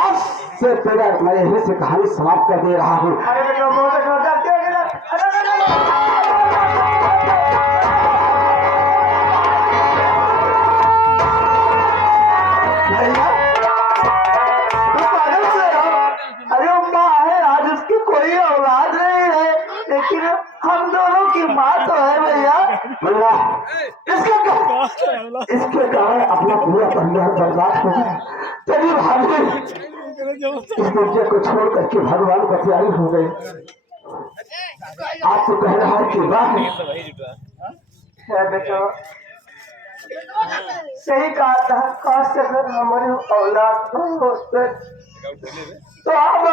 आज से तेरा मैं यही से कहानी समाप्त कर दे रहा हूँ। अरे बेटा बहुत डरते अरे माँ है आज उसकी कोई औलाद नहीं है लेकिन हम दोनों की माँ तो है भैया। भैया इसके कारण अपना पूरा परिवार बर्बाद हो गया। तेरी भाभी इस दुनिया को छोड़ करके भगवान का प्यारी हो गई। आप तो कह रहा है कि वाह है बेटा सही कहा था काश अगर हमारी औलाद हो तो हम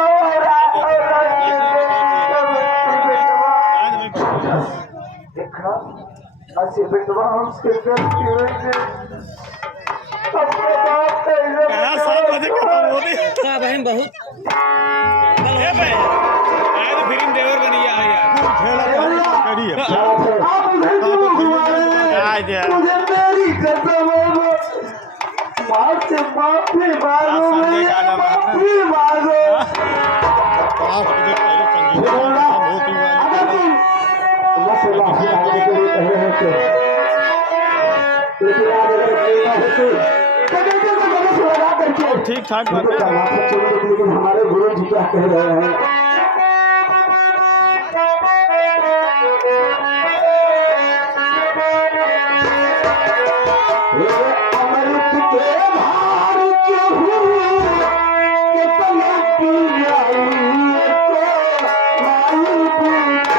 देखा ऐसे बेटवा हम सिर्फ बहन बहुत फिल्म देवर बनी मुझे मेरी कसम माँ से माफी मांगो माफी मांगो। ठीक ठाक लेकिन हमारे गुरु जी क्या कह रहे हैं। अमृत के भार क्यों कि पलक की आई तो मायूं पूछा।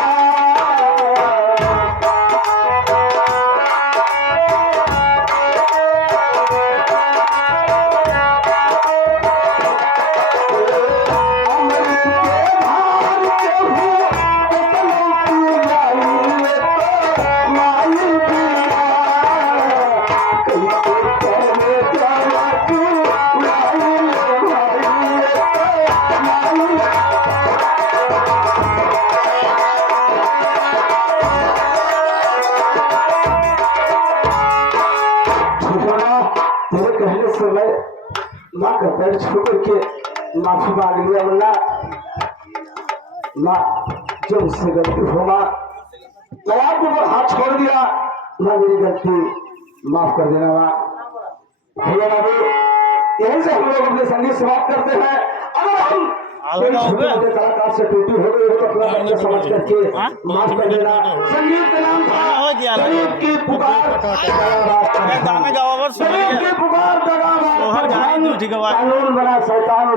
तेरे कहने से मैं माँ का पैर छू करके माफी मांग लिया। वरना माँ जो मुझसे गलती हो माँ मैं आपके ऊपर हाथ छोड़ दिया। माँ मेरी गलती माफ कर देना माँ। भैया बाबू यहीं से हम लोग अपने संगीत समाप्त करते हैं। अगर हम कोई छोटे कलाकार से टूटी हो गई हो तो अपना बच्चा समझ करके माफ कर देना। संगीत का नाम था गरीब की पुकार गरीब की पुकार कानून बना शैतान